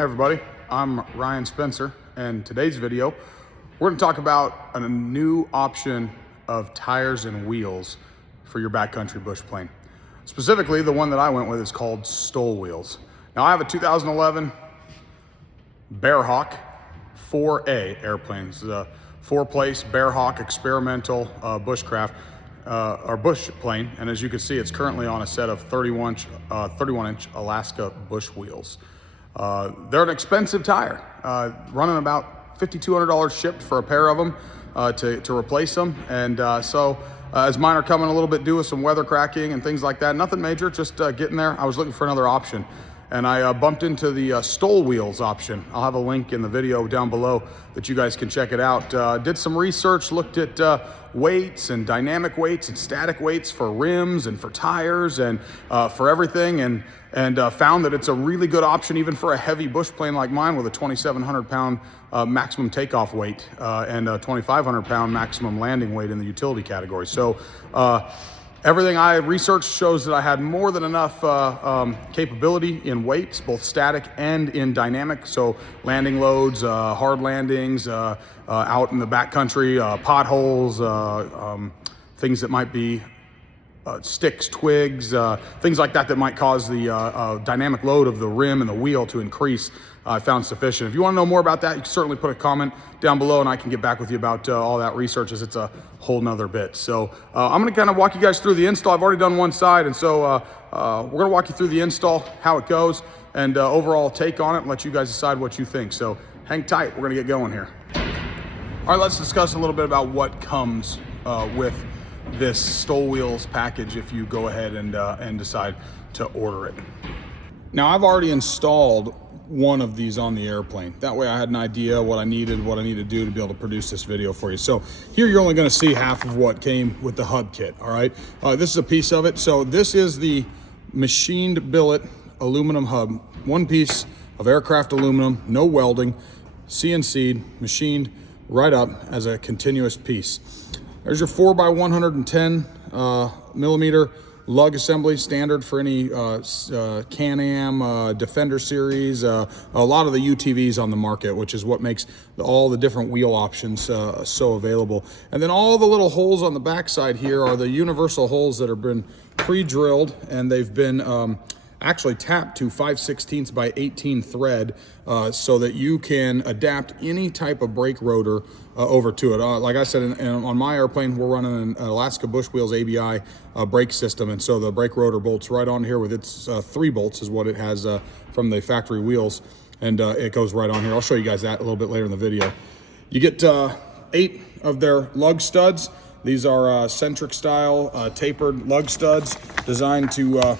Hey everybody, I'm Ryan Spencer, and today's video, we're gonna talk about a new option of tires and wheels for your backcountry bush plane. Specifically, the one that I went with is called STOLwheelz. Now I have a 2011 Bearhawk 4A airplane. This is a four-place Bearhawk experimental bushcraft, or bush plane. And as you can see, it's currently on a set of 31-inch Alaska bush wheels. They're an expensive tire, running about $5,200 shipped for a pair of them to replace them. And so as mine are coming a little bit due with some weather cracking and things like that, nothing major, just getting there. I was looking for another option, and I bumped into the STOLwheelz option. I'll have a link in the video down below that you guys can check it out. Did some research, looked at weights and dynamic weights and static weights for rims and for tires and for everything, and found that it's a really good option even for a heavy bush plane like mine with a 2,700 pound maximum takeoff weight and a 2,500 pound maximum landing weight in the utility category. So everything I researched shows that I had more than enough capability in weights, both static and in dynamic. So landing loads, hard landings, out in the backcountry, potholes, things that might be sticks, twigs, things like that that might cause the dynamic load of the rim and the wheel to increase. I found sufficient. If you want to know more about that, you can certainly put a comment down below and I can get back with you about all that research, as it's a whole nother bit. So I'm going to kind of walk you guys through the install. I've already done one side, and so we're going to walk you through the install, how it goes, and overall take on it, and let you guys decide what you think. So hang tight, we're going to get going here. All right, let's discuss a little bit about what comes with this STOLwheelz package if you go ahead and decide to order it. Now, I've already installed one of these on the airplane. That way I had an idea what I needed to do to be able to produce this video for you. So here you're only going to see half of what came with the hub kit. All right, this is a piece of it. So this is the machined billet aluminum hub, one piece of aircraft aluminum, no welding, CNC'd, machined right up as a continuous piece. There's your 4x110 millimeter lug assembly, standard for any Can-Am, Defender series, a lot of the UTVs on the market, which is what makes all the different wheel options so available. And then all the little holes on the backside here are the universal holes that have been pre-drilled, and they've been actually tapped to 5/16 by 18 thread so that you can adapt any type of brake rotor over to it. Like I said, on my airplane, we're running an Alaska Bush Wheels ABI brake system, and so the brake rotor bolts right on here with its 3 bolts is what it has from the factory wheels, and it goes right on here. I'll show you guys that a little bit later in the video. You get 8 of their lug studs. These are centric style tapered lug studs designed to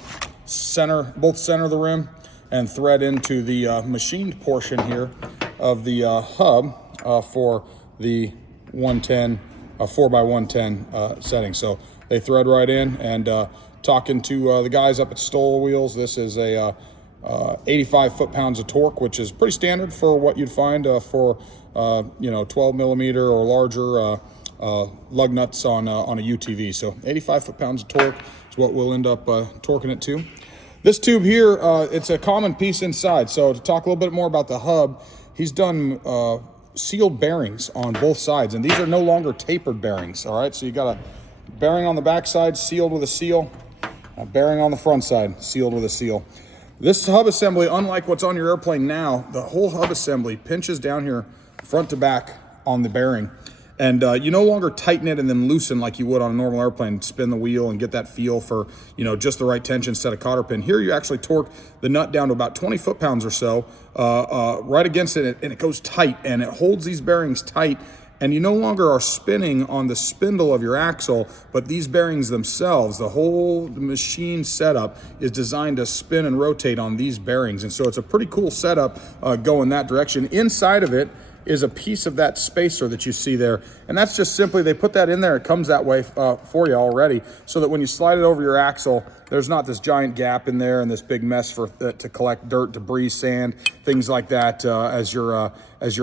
both center the rim and thread into the machined portion here of the hub for the 110 4x110 setting. So they thread right in. And talking to the guys up at STOLwheelz, this is a 85 foot-pounds of torque, which is pretty standard for what you'd find for 12 millimeter or larger lug nuts on a UTV. So 85 foot-pounds of torque is what we'll end up torquing it to. This tube here, it's a common piece inside. So to talk a little bit more about the hub, he's done sealed bearings on both sides, and these are no longer tapered bearings. All right, so you got a bearing on the back side sealed with a seal, a bearing on the front side sealed with a seal. This hub assembly, unlike what's on your airplane now, the whole hub assembly pinches down here front to back on the bearing. And you no longer tighten it and then loosen like you would on a normal airplane, spin the wheel and get that feel for, just the right tension instead of cotter pin. Here you actually torque the nut down to about 20 foot-pounds or so, right against it, and it goes tight, and it holds these bearings tight, and you no longer are spinning on the spindle of your axle, but these bearings themselves, the whole machine setup is designed to spin and rotate on these bearings. And so it's a pretty cool setup going that direction. Inside of it is a piece of that spacer that you see there, and that's just simply, they put that in there, it comes that way for you already, so that when you slide it over your axle, there's not this giant gap in there and this big mess to collect dirt, debris, sand, things like that as you're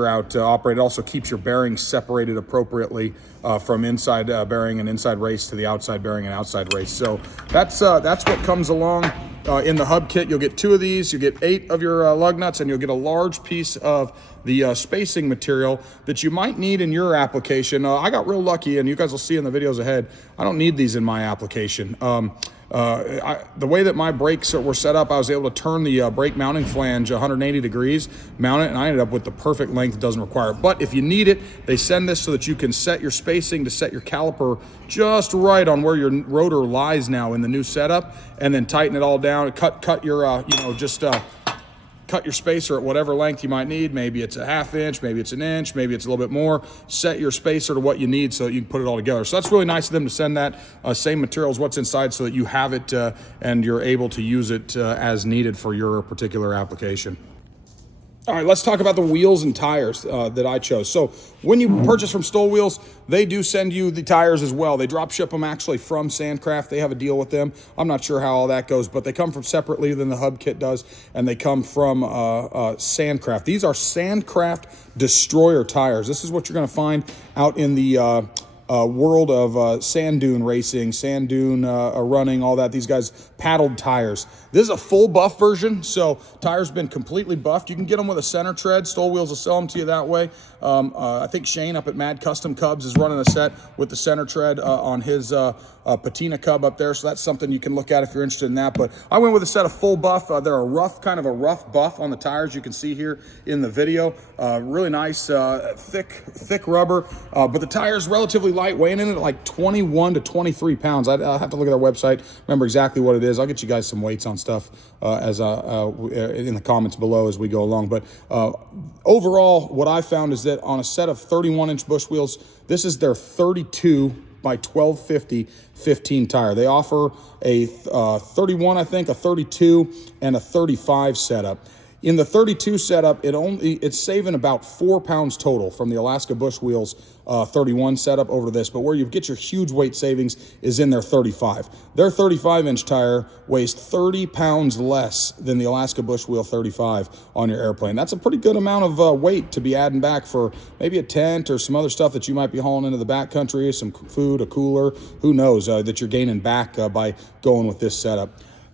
out operating. It also keeps your bearings separated appropriately from inside bearing and inside race to the outside bearing and outside race. So that's what comes along in the hub kit, you'll get 2 of these, you get 8 of your lug nuts, and you'll get a large piece of the spacing material that you might need in your application. I got real lucky, and you guys will see in the videos ahead, I don't need these in my application. The way that my brakes were set up, I was able to turn the brake mounting flange 180 degrees, mount it, and I ended up with the perfect length it doesn't require. But if you need it, they send this so that you can set your spacing to set your caliper just right on where your rotor lies now in the new setup, and then tighten it all down, cut your, cut your spacer at whatever length you might need. Maybe it's a 1/2 inch, maybe it's 1 inch, maybe it's a little bit more. Set your spacer to what you need so that you can put it all together. So that's really nice of them to send that same material as what's inside so that you have it and you're able to use it as needed for your particular application. All right, let's talk about the wheels and tires that I chose. So when you purchase from STOLwheelz, they do send you the tires as well. They drop ship them actually from Sandcraft. They have a deal with them. I'm not sure how all that goes, but they come from separately than the hub kit does, and they come from Sandcraft. These are Sandcraft Destroyer tires. This is what you're gonna find out in the world of sand dune racing, sand dune running, all that. These guys paddled tires. This is a full buff version, so tires been completely buffed. You can get them with a center tread. STOLwheelz will sell them to you that way. I think Shane up at Mad Custom Cubs is running a set with the center tread on his patina cub up there, so that's something you can look at if you're interested in that. But I went with a set of full buff. They're a rough, kind of a rough buff on the tires. You can see here in the video. Really nice, thick rubber, but the tire's relatively light, weighing in at like 21 to 23 pounds. I'll have to look at their website, remember exactly what it is. I'll get you guys some weights on stuff in the comments below as we go along. But overall, what I found is that on a set of 31-inch bush wheels, this is their 32 by 1250 15 tire. They offer a 31, I think, a 32, and a 35 setup. In the 32 setup, it's saving about 4 pounds total from the Alaska Bush Wheels 31 setup over to this, but where you get your huge weight savings is in their 35. Their 35-inch tire weighs 30 pounds less than the Alaska Bush Wheel 35 on your airplane. That's a pretty good amount of weight to be adding back for maybe a tent or some other stuff that you might be hauling into the backcountry, some food, a cooler, who knows, that you're gaining back by going with this setup.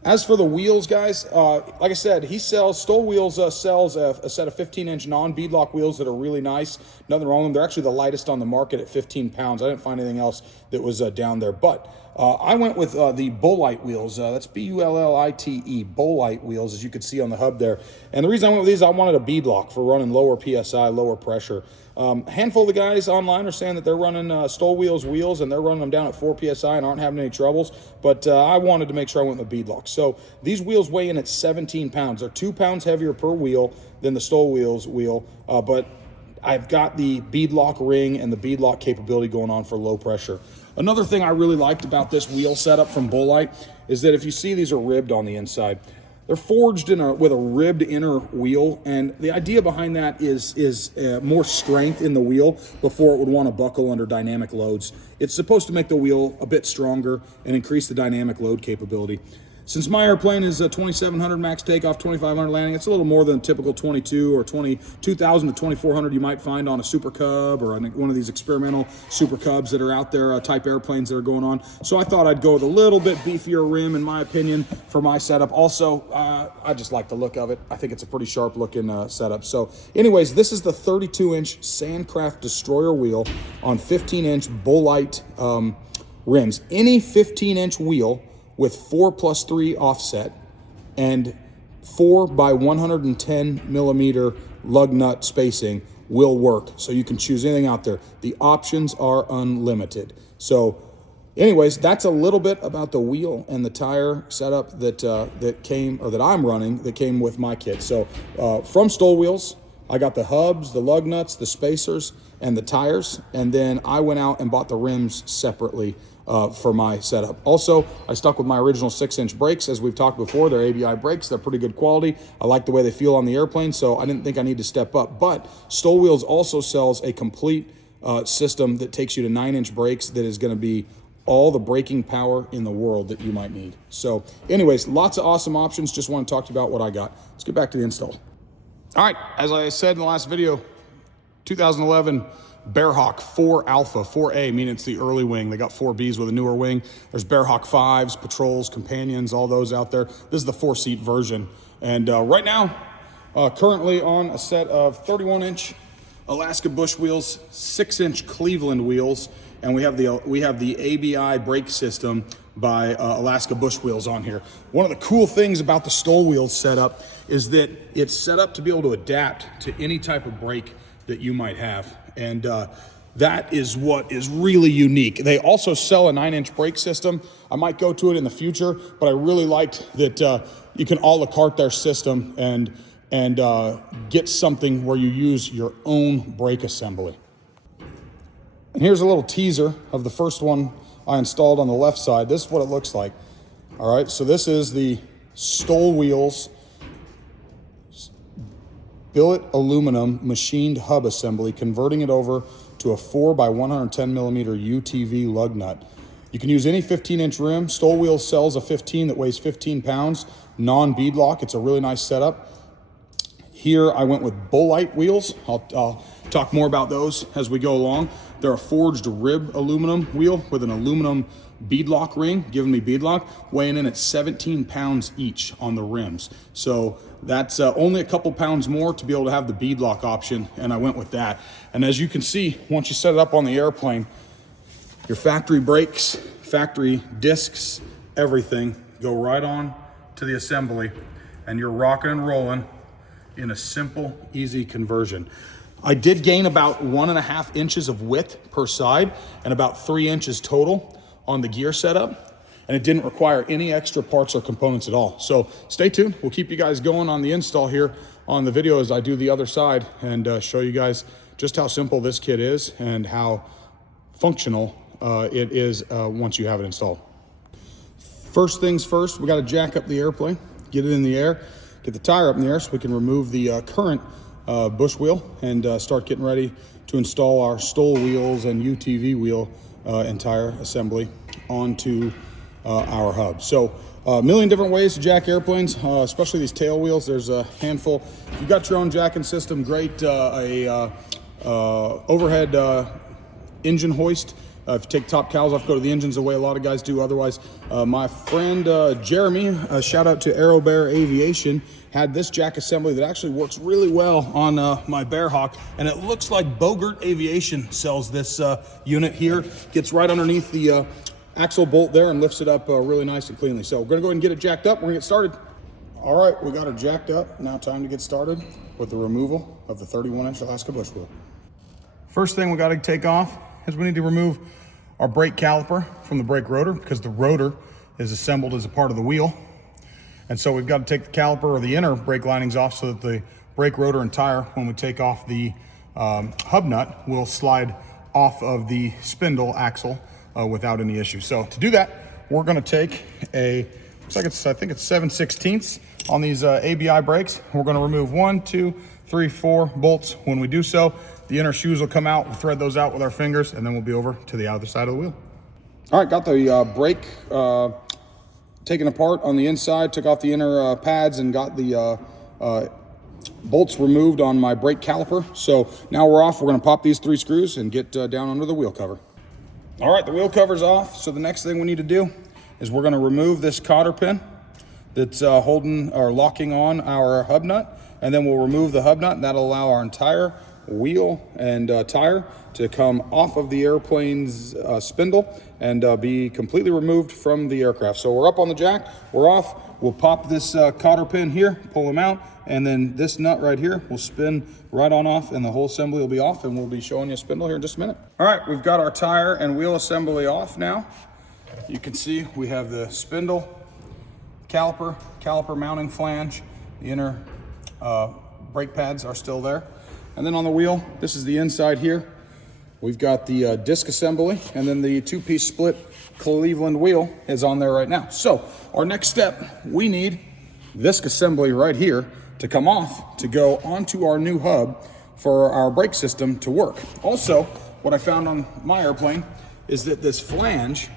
As for the wheels, guys, like I said, STOLwheelz sells a set of 15-inch non-beadlock wheels that are really nice. Nothing wrong with them. They're actually the lightest on the market at 15 pounds. I didn't find anything else that was down there. But I went with the Bullite wheels. That's B-U-L-L-I-T-E, Bullite wheels, as you can see on the hub there. And the reason I went with these, I wanted a beadlock for running lower PSI, lower pressure. A handful of the guys online are saying that they're running STOLwheelz wheels and they're running them down at 4 PSI and aren't having any troubles, but I wanted to make sure I went with beadlock. So these wheels weigh in at 17 pounds. They're 2 pounds heavier per wheel than the STOLwheelz wheel, but I've got the beadlock ring and the beadlock capability going on for low pressure. Another thing I really liked about this wheel setup from Bullite is that if you see, these are ribbed on the inside. They're forged with a ribbed inner wheel, and the idea behind that is more strength in the wheel before it would want to buckle under dynamic loads. It's supposed to make the wheel a bit stronger and increase the dynamic load capability. Since my airplane is a 2,700 max takeoff, 2,500 landing, it's a little more than typical 22 or 22,000 to 2,400 you might find on a Super Cub or one of these experimental Super Cubs that are out there, type airplanes that are going on. So I thought I'd go with a little bit beefier rim, in my opinion, for my setup. Also, I just like the look of it. I think it's a pretty sharp looking setup. So anyways, this is the 32-inch Sandcraft Destroyer wheel on 15-inch Bullite rims. Any 15-inch wheel with 4+3 offset and 4 by 110 millimeter lug nut spacing will work. So you can choose anything out there. The options are unlimited. So anyways, that's a little bit about the wheel and the tire setup that I'm running that came with my kit. So from STOLwheelz, I got the hubs, the lug nuts, the spacers, and the tires, and then I went out and bought the rims separately for my setup. Also, I stuck with my original 6-inch brakes. As we've talked before, they're ABI brakes. They're pretty good quality. I like the way they feel on the airplane, so I didn't think I need to step up. But STOLwheelz also sells a complete system that takes you to 9-inch brakes that is going to be all the braking power in the world that you might need. So anyways, lots of awesome options. Just want to talk to you about what I got. Let's get back to the install. All right, as I said in the last video, 2011 Bearhawk 4 Alpha, 4A, meaning it's the early wing. They got 4Bs with a newer wing. There's Bearhawk 5s, Patrols, Companions, all those out there. This is the 4-seat version. And right now, currently on a set of 31-inch Alaska Bush wheels, 6-inch Cleveland wheels, and we have the ABI brake system by Alaska Bush Wheels on here. One of the cool things about the STOLwheelz setup is that it's set up to be able to adapt to any type of brake that you might have. And that is what is really unique. They also sell a 9-inch brake system. I might go to it in the future, but I really liked that you can a la carte their system and get something where you use your own brake assembly. And here's a little teaser of the first one I installed on the left side. This is what it looks like. All right, so this is the STOLwheelz billet aluminum machined hub assembly, converting it over to a 4x110mm UTV lug nut. You can use any 15-inch rim. STOLwheelz sells a 15 that weighs 15 pounds, non-bead lock. It's a really nice setup. Here I went with Bullite wheels. I'll talk more about those as we go along. They're a forged rib aluminum wheel with an aluminum beadlock ring, giving me beadlock, weighing in at 17 pounds each on the rims. So that's only a couple pounds more to be able to have the beadlock option, and I went with that. And as you can see, once you set it up on the airplane, your factory brakes, factory discs, everything go right on to the assembly, and you're rocking and rolling in a simple, easy conversion. I did gain about 1.5 inches of width per side and about 3 inches total on the gear setup, and it didn't require any extra parts or components at all. So stay tuned. We'll keep you guys going on the install here on the video as I do the other side and show you guys just how simple this kit is and how functional it is once you have it installed. First things first, we got to jack up the airplane, get it in the air, get the tire up in the air so we can remove the current bush wheel and start getting ready to install our STOLwheelz and UTV wheel and tire assembly onto our hub. So a million different ways to jack airplanes, especially these tail wheels. There's a handful. If you've got your own jacking system, great. Overhead engine hoist. If you take top cowls off, go to the engines the way a lot of guys do. Otherwise, my friend Jeremy, shout out to Aero Bear Aviation, had this jack assembly that actually works really well on my Bearhawk, and it looks like Bogert Aviation sells this unit here. Gets right underneath the axle bolt there and lifts it up really nice and cleanly. So we're gonna go ahead and get it jacked up. We're gonna get started. All right, we got her jacked up. Now time to get started with the removal of the 31-inch Alaska bush wheel. First thing we gotta take off is we need to remove our brake caliper from the brake rotor, because the rotor is assembled as a part of the wheel. And so we've got to take the caliper or the inner brake linings off so that the brake rotor and tire, when we take off the hub nut, will slide off of the spindle axle without any issue. So to do that, we're going to take a, looks like I think it's 7/16 on these ABI brakes. We're going to remove 1, 2, 3, 4 bolts. When we do so, the inner shoes will come out. We'll thread those out with our fingers, and then we'll be over to the other side of the wheel. All right, got the brake taken apart on the inside, took off the inner pads, and got the bolts removed on my brake caliper. So now we're off. We're going to pop these 3 screws and get down under the wheel cover. All right, the wheel cover's off. So the next thing we need to do is we're going to remove this cotter pin that's holding or locking on our hub nut, and then we'll remove the hub nut, and that'll allow our entire wheel and tire to come off of the airplane's spindle and be completely removed from the aircraft. So we're up on the jack, we're off. We'll pop this cotter pin here, pull them out, and then this nut right here will spin right on off, and the whole assembly will be off, and we'll be showing you a spindle here in just a minute. All right, we've got our tire and wheel assembly off now. You can see we have the spindle, caliper mounting flange, the inner brake pads are still there. And then on the wheel, this is the inside here. We've got the disc assembly, and then the 2-piece split Cleveland wheel is on there right now. So our next step, we need this assembly right here to come off to go onto our new hub for our brake system to work. Also, what I found on my airplane is that this flange,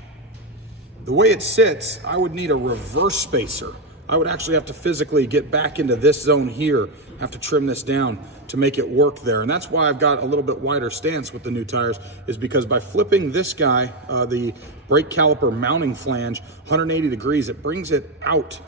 the way it sits, I would need a reverse spacer. I would actually have to physically get back into this zone here have to trim this down to make it work there. And that's why I've got a little bit wider stance with the new tires, is because by flipping this guy, the brake caliper mounting flange 180 degrees, it brings it out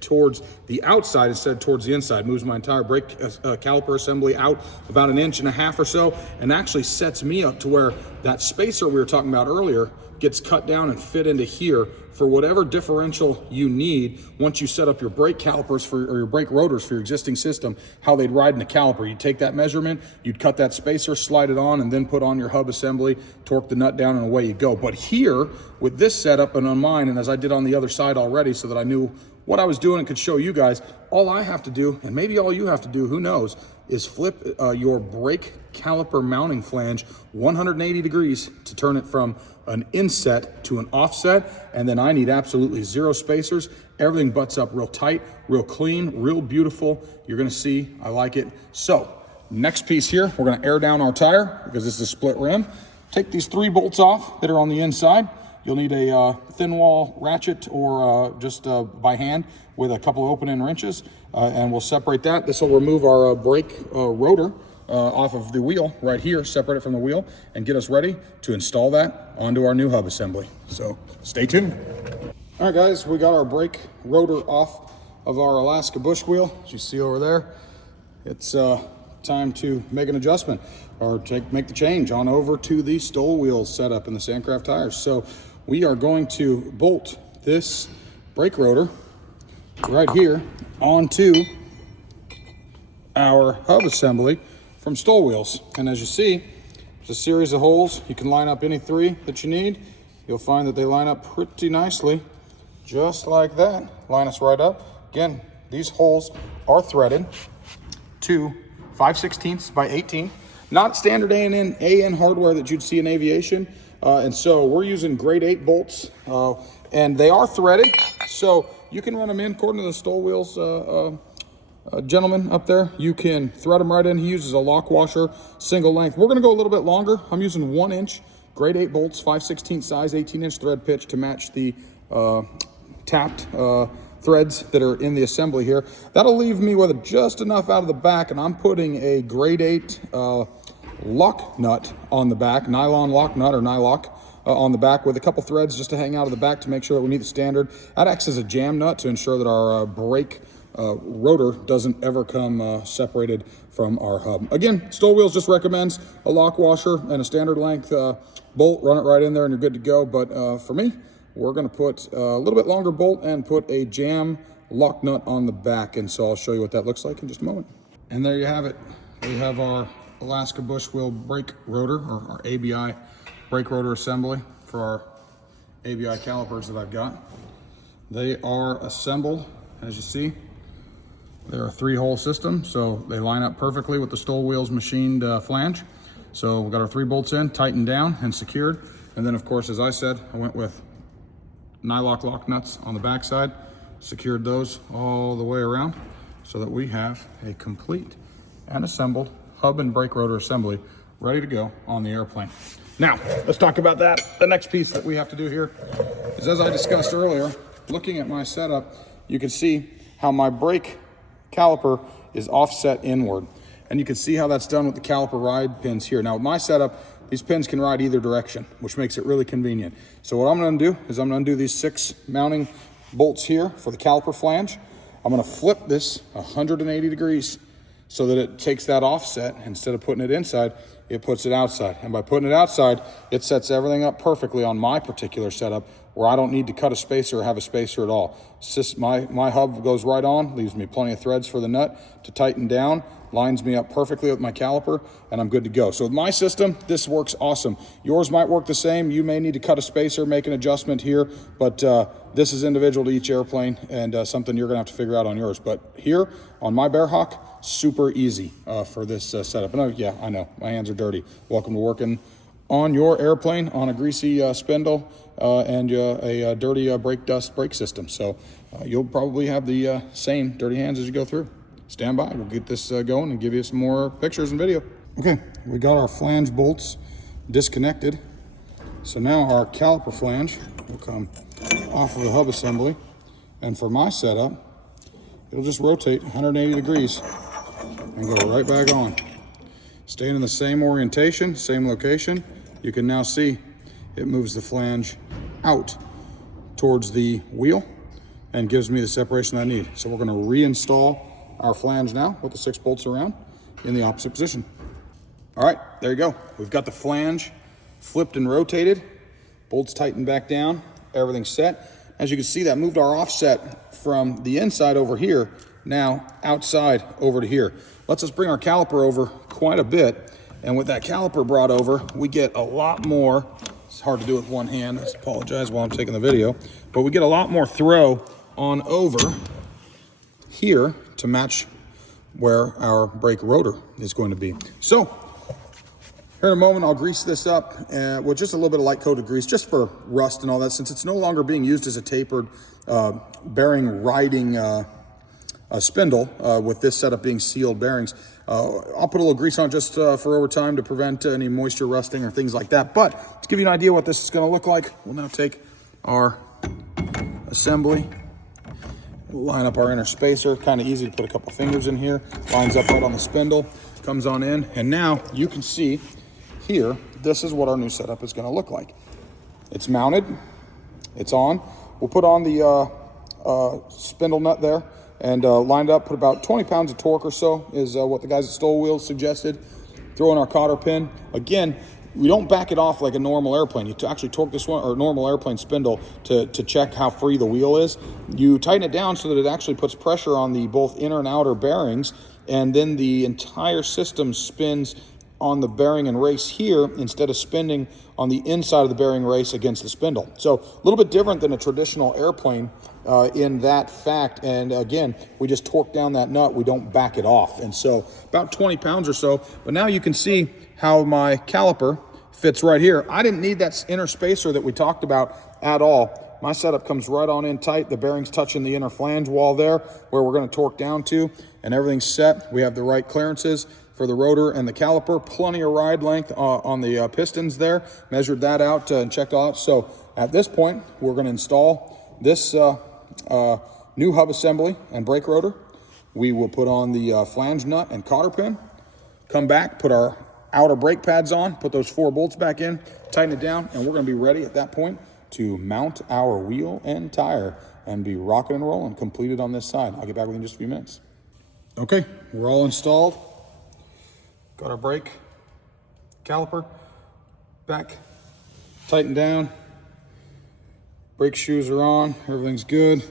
towards the outside instead of towards the inside. Moves my entire brake caliper assembly out about 1.5 inches or so, and actually sets me up to where that spacer we were talking about earlier gets cut down and fit into here for whatever differential you need once you set up your brake calipers or your brake rotors for your existing system, how they'd ride in the caliper. You'd take that measurement, you'd cut that spacer, slide it on, and then put on your hub assembly, torque the nut down, and away you go. But here, with this setup and on mine, and as I did on the other side already so that I knew what I was doing and could show you guys, all I have to do, and maybe all you have to do, who knows, is flip your brake caliper mounting flange 180 degrees to turn it from an inset to an offset, and then I need absolutely 0 spacers. Everything butts up real tight, real clean, real beautiful. You're gonna see, I like it. So, next piece here, we're gonna air down our tire because this is a split rim. Take these 3 bolts off that are on the inside. You'll need a thin wall ratchet or just by hand with a couple of open-end wrenches, and we'll separate that. This will remove our brake rotor off of the wheel right here, separate it from the wheel, and get us ready to install that onto our new hub assembly. So stay tuned. All right, guys, we got our brake rotor off of our Alaska bush wheel, as you see over there. It's time to make an adjustment or make the change on over to the STOLwheelz setup in the Sandcraft tires. So we are going to bolt this brake rotor right here onto our hub assembly from STOLwheelz. And as you see, there's a series of holes. You can line up any 3 that you need. You'll find that they line up pretty nicely, just like that. Line us right up. Again, these holes are threaded to 5/16 by 18. Not standard AN hardware that you'd see in aviation. And so we're using grade 8 bolts, and they are threaded. So you can run them in according to the STOLwheelz gentleman up there. You can thread them right in. He uses a lock washer, single length. We're gonna go a little bit longer. I'm using 1 inch, grade 8 bolts, 5/16 size, 18-inch thread pitch to match the tapped threads that are in the assembly here. That'll leave me with just enough out of the back, and I'm putting a grade 8 lock nut on the back, nylon lock nut or nylock on the back with a couple threads just to hang out of the back to make sure that we meet the standard. That acts as a jam nut to ensure that our brake rotor doesn't ever come separated from our hub. Again, STOLwheelz just recommends a lock washer and a standard length bolt. Run it right in there and you're good to go. But for me, we're gonna put a little bit longer bolt and put a jam lock nut on the back. And so I'll show you what that looks like in just a moment. And there you have it. We have our Alaska bush wheel brake rotor, or our ABI brake rotor assembly for our ABI calipers that I've got. They are assembled, as you see. They're a 3-hole system, so they line up perfectly with the STOLwheelz machined flange. So we've got our 3 bolts in, tightened down and secured. And then of course, as I said, I went with nylock lock nuts on the backside, secured those all the way around so that we have a complete and assembled hub and brake rotor assembly ready to go on the airplane. Now, let's talk about that. The next piece that we have to do here is, as I discussed earlier, looking at my setup, you can see how my brake caliper is offset inward. And you can see how that's done with the caliper ride pins here. Now with my setup, these pins can ride either direction, which makes it really convenient. So what I'm gonna do is I'm gonna undo these 6 mounting bolts here for the caliper flange. I'm gonna flip this 180 degrees so that it takes that offset. Instead of putting it inside, it puts it outside. And by putting it outside, it sets everything up perfectly on my particular setup where I don't need to cut a spacer or have a spacer at all. It's just my hub goes right on, leaves me plenty of threads for the nut to tighten down, lines me up perfectly with my caliper, and I'm good to go. So with my system, this works awesome. Yours might work the same. You may need to cut a spacer, make an adjustment here, but this is individual to each airplane and something you're gonna have to figure out on yours. But here on my Bearhawk, super easy for this setup. And yeah, I know, my hands are dirty. Welcome to working on your airplane on a greasy spindle and a dirty brake dust brake system. So you'll probably have the same dirty hands as you go through. Stand by, we'll get this going and give you some more pictures and video. Okay, we got our flange bolts disconnected. So now our caliper flange will come off of the hub assembly. And for my setup, it'll just rotate 180 degrees and go right back on. Staying in the same orientation, same location. You can now see it moves the flange out towards the wheel and gives me the separation I need. So we're gonna reinstall our flange now with the 6 bolts around in the opposite position. All right, there you go. We've got the flange flipped and rotated, bolts tightened back down, everything's set. As you can see, that moved our offset from the inside over here, now outside over to here. Lets us bring our caliper over quite a bit. And with that caliper brought over, we get a lot more. It's hard to do with one hand. I apologize while I'm taking the video, but we get a lot more throw on over here to match where our brake rotor is going to be. So here in a moment, I'll grease this up with just a little bit of light coated grease, just for rust and all that, since it's no longer being used as a tapered bearing riding spindle with this setup being sealed bearings. I'll put a little grease on just for over time to prevent any moisture rusting or things like that. But to give you an idea what this is going to look like, we'll now take our assembly, we'll line up our inner spacer. Kind of easy to put a couple fingers in here. Lines up right on the spindle, comes on in, and now you can see here, this is what our new setup is going to look like. It's mounted, it's on. We'll put on the spindle nut there and lined up, put about 20 pounds of torque or so is what the guys at STOLwheelz suggested. Throw in our cotter pin. Again, we don't back it off like a normal airplane. You actually torque this one, or normal airplane spindle, to check how free the wheel is. You tighten it down so that it actually puts pressure on the both inner and outer bearings, and then the entire system spins on the bearing and race here instead of spinning on the inside of the bearing race against the spindle. So a little bit different than a traditional airplane in that fact. And again, we just torque down that nut, we don't back it off. And so about 20 pounds or so, but now you can see how my caliper fits right here. I didn't need that inner spacer that we talked about at all. My setup comes right on in tight. The bearing's touching the inner flange wall there where we're gonna torque down to, and everything's set. We have the right clearances for the rotor and the caliper, plenty of ride length on the pistons there. Measured that out and checked all out. So at this point, we're gonna install this new hub assembly and brake rotor. We will put on the flange nut and cotter pin, come back, put our outer brake pads on, put those 4 bolts back in, tighten it down, and we're gonna be ready at that point to mount our wheel and tire and be rocking and rolling, completed on this side. I'll get back with you in just a few minutes. Okay, we're all installed. Got our brake caliper back, tightened down. Brake shoes are on, everything's good.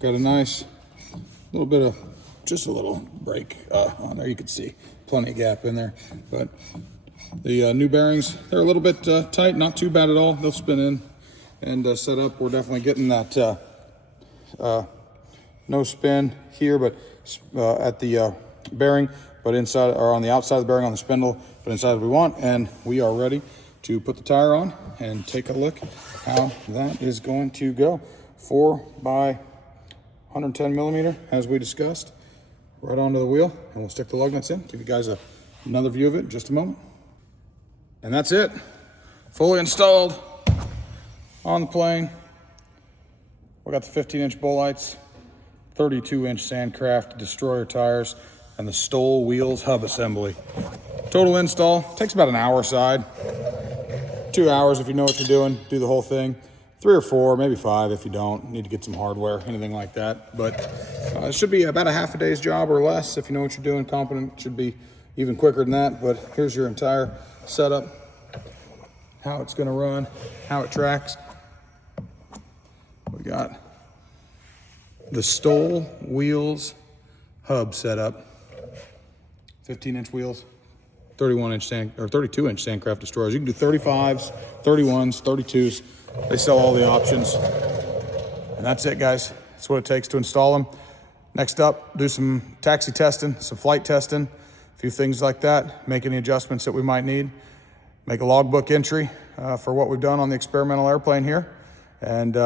Got a nice little bit of, just a little brake on there. You can see plenty of gap in there. But the new bearings, they're a little bit tight, not too bad at all. They'll spin in and set up. We're definitely getting that no spin here, but at the bearing, but inside, or on the outside of the bearing on the spindle, but inside we want. And we are ready to put the tire on and take a look how that is going to go. 4 by 110 millimeter, as we discussed, right onto the wheel, and we'll stick the lug nuts in. Give you guys another view of it in just a moment. And that's it, fully installed on the plane. We got the 15-inch Bullites, 32-inch Sandcraft Destroyer tires, and the STOLwheelz Hub assembly. Total install takes about an hour side, 2 hours if you know what you're doing, do the whole thing. 3 or 4, maybe 5 if you don't need to get some hardware, anything like that. But it should be about a half a day's job or less if you know what you're doing. Competent, should be even quicker than that. But here's your entire setup, how it's gonna run, how it tracks. We got the STOLwheelz Hub setup, 15-inch wheels, 32-inch Sandcraft Destroyers. You can do 35s, 31s, 32s. They sell all the options. And that's it, guys. That's what it takes to install them. Next up, do some taxi testing, some flight testing, a few things like that. Make any adjustments that we might need. Make a logbook entry for what we've done on the experimental airplane here. And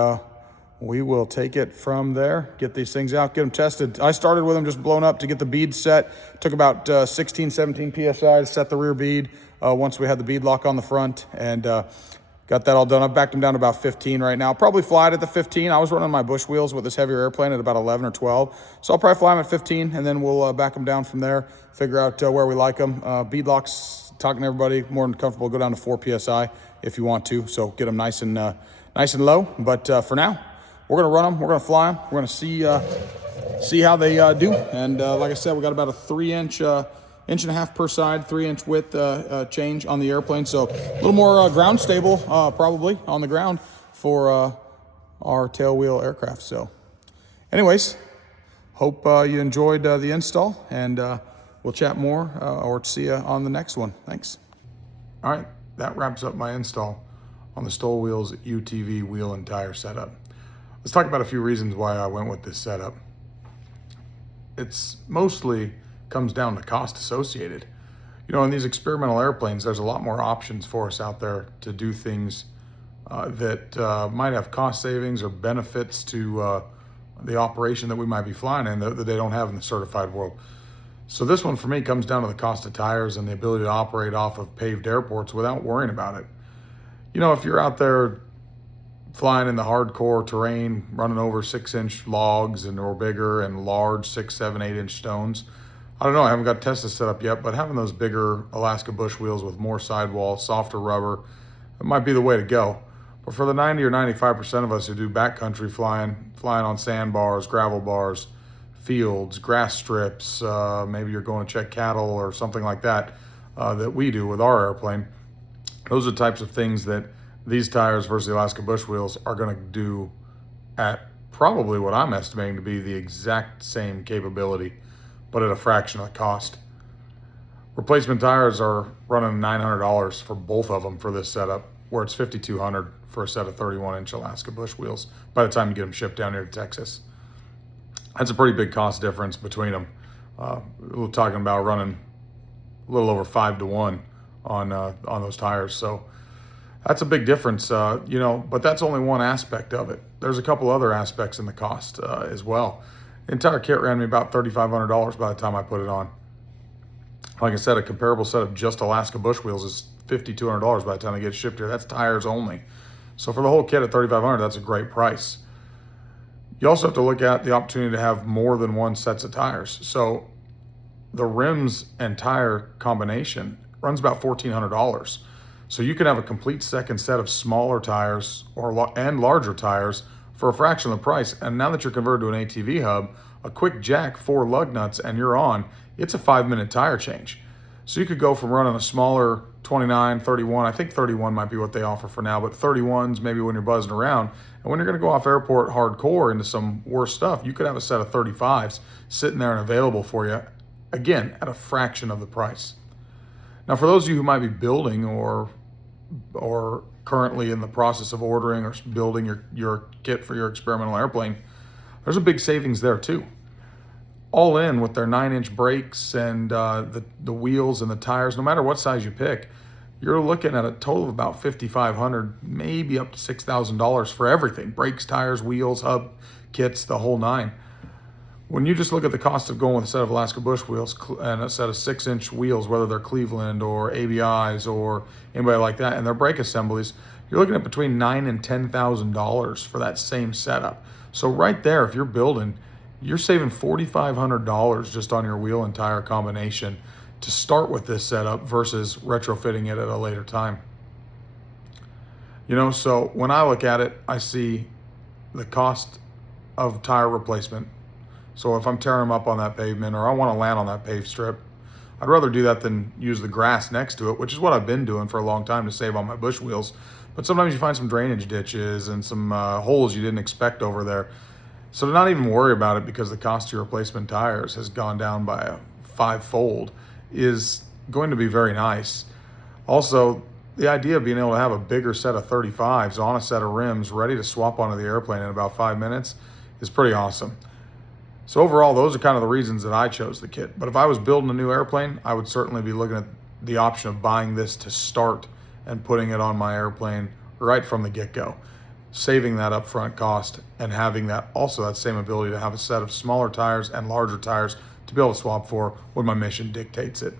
we will take it from there, get these things out, get them tested. I started with them just blown up to get the bead set. Took about 16, 17 PSI to set the rear bead once we had the bead lock on the front. And got that all done. I've backed them down to about 15 right now. I'll probably fly it at the 15. I was running my bush wheels with this heavier airplane at about 11 or 12. So I'll probably fly them at 15, and then we'll back them down from there, figure out where we like them. Beadlocks, talking to everybody, more than comfortable, go down to 4 PSI if you want to. So get them nice and low. But for now, we're gonna run them, we're gonna fly them, we're gonna see how they do. And like I said, we got about a 3-inch, inch and a half per side, 3-inch width change on the airplane. So a little more ground stable, probably on the ground for our tailwheel aircraft. So anyways, hope you enjoyed the install, and we'll chat more or see you on the next one. Thanks. All right, that wraps up my install on the STOLwheelz UTV wheel and tire setup. Let's talk about a few reasons why I went with this setup. It's mostly comes down to cost associated. You know, in these experimental airplanes, there's a lot more options for us out there to do things that might have cost savings or benefits to the operation that we might be flying in that they don't have in the certified world. So this one for me comes down to the cost of tires and the ability to operate off of paved airports without worrying about it. You know, if you're out there flying in the hardcore terrain, running over 6-inch logs or bigger and large 6, 7, 8-inch stones, I don't know, I haven't got Tesla set up yet, but having those bigger Alaska bush wheels with more sidewall, softer rubber, it might be the way to go. But for the 90 or 95% of us who do backcountry flying on sandbars, gravel bars, fields, grass strips, maybe you're going to check cattle or something like that, that we do with our airplane, those are the types of things that these tires versus the Alaska bush wheels are going to do at probably what I'm estimating to be the exact same capability, but at a fraction of the cost. Replacement tires are running $900 for both of them for this setup, where it's $5,200 for a set of 31-inch Alaska bush wheels by the time you get them shipped down here to Texas. That's a pretty big cost difference between them. We're talking about running a little over 5 to 1 on those tires. So that's a big difference, you know, but that's only one aspect of it. There's a couple other aspects in the cost as well. The entire kit ran me about $3,500 by the time I put it on. Like I said, a comparable set of just Alaska bush wheels is $5,200 by the time they get shipped here. That's tires only. So for the whole kit at $3,500, that's a great price. You also have to look at the opportunity to have more than one sets of tires. So the rims and tire combination runs about $1,400. So you can have a complete second set of smaller tires and larger tires for a fraction of the price. And now that you're converted to an ATV hub, a quick jack, 4 lug nuts, and you're on, it's a 5-minute tire change. So you could go from running a smaller 29, 31, I think 31 might be what they offer for now, but 31s maybe when you're buzzing around. And when you're gonna go off airport hardcore into some worse stuff, you could have a set of 35s sitting there and available for you, again, at a fraction of the price. Now, for those of you who might be building or currently in the process of ordering or building your kit for your experimental airplane, there's a big savings there too. All in with their 9-inch brakes and the wheels and the tires, no matter what size you pick, you're looking at a total of about $5,500, maybe up to $6,000 for everything: brakes, tires, wheels, hub, kits, the whole nine. When you just look at the cost of going with a set of Alaska bush wheels and a set of 6-inch wheels, whether they're Cleveland or ABIs or anybody like that, and their brake assemblies, you're looking at between $9,000 and $10,000 for that same setup. So right there, if you're building, you're saving $4,500 just on your wheel and tire combination to start with this setup versus retrofitting it at a later time. You know, so when I look at it, I see the cost of tire replacement. So if I'm tearing them up on that pavement or I want to land on that paved strip, I'd rather do that than use the grass next to it, which is what I've been doing for a long time to save on my bush wheels. But sometimes you find some drainage ditches and some holes you didn't expect over there. So to not even worry about it because the cost of your replacement tires has gone down by a 5-fold is going to be very nice. Also, the idea of being able to have a bigger set of 35s on a set of rims ready to swap onto the airplane in about 5 minutes is pretty awesome. So overall, those are kind of the reasons that I chose the kit. But if I was building a new airplane, I would certainly be looking at the option of buying this to start and putting it on my airplane right from the get-go, saving that upfront cost and having that also that same ability to have a set of smaller tires and larger tires to be able to swap for when my mission dictates it.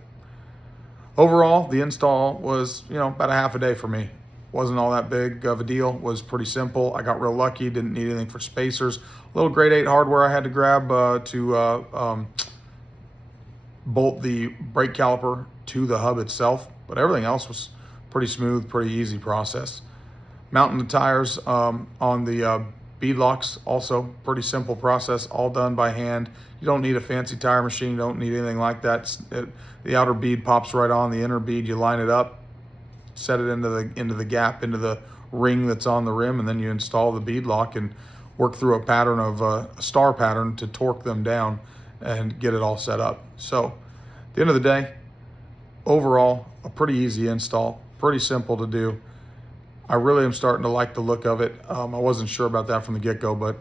Overall, the install was, about a half a day for me. wasn't all that big of a deal, was pretty simple. I got real lucky, didn't need anything for spacers. Little grade 8 hardware I had to grab to bolt the brake caliper to the hub itself, but everything else was pretty smooth, pretty easy process. Mounting the tires on the bead locks, also pretty simple process, all done by hand. You don't need a fancy tire machine, you don't need anything like that. The outer bead pops right on, the inner bead, you line it up, set it into the gap, into the ring that's on the rim, and then you install the bead lock and work through a pattern of a star pattern to torque them down and get it all set up. So at the end of the day, overall, a pretty easy install, pretty simple to do. I really am starting to like the look of it. I wasn't sure about that from the get-go, but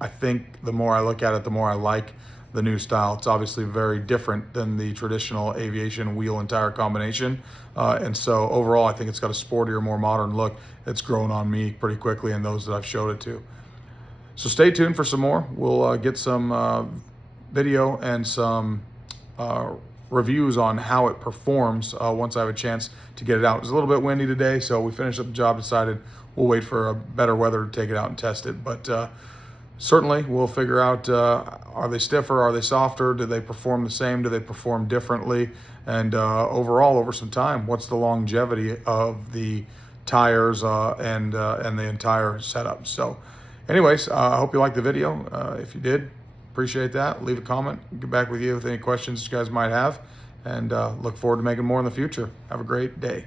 I think the more I look at it, the more I like the new style. It's obviously very different than the traditional aviation wheel and tire combination. And so overall, I think it's got a sportier, more modern look. It's grown on me pretty quickly and those that I've showed it to. So stay tuned for some more. We'll get some video and some reviews on how it performs once I have a chance to get it out. It was a little bit windy today, so we finished up the job, decided we'll wait for a better weather to take it out and test it. But certainly we'll figure out, are they stiffer, are they softer, do they perform the same, do they perform differently, and overall, over some time, what's the longevity of the tires and the entire setup. So anyways, I hope you liked the video. If you did, appreciate that. Leave a comment, get back with you with any questions you guys might have, and look forward to making more in the future. Have a great day.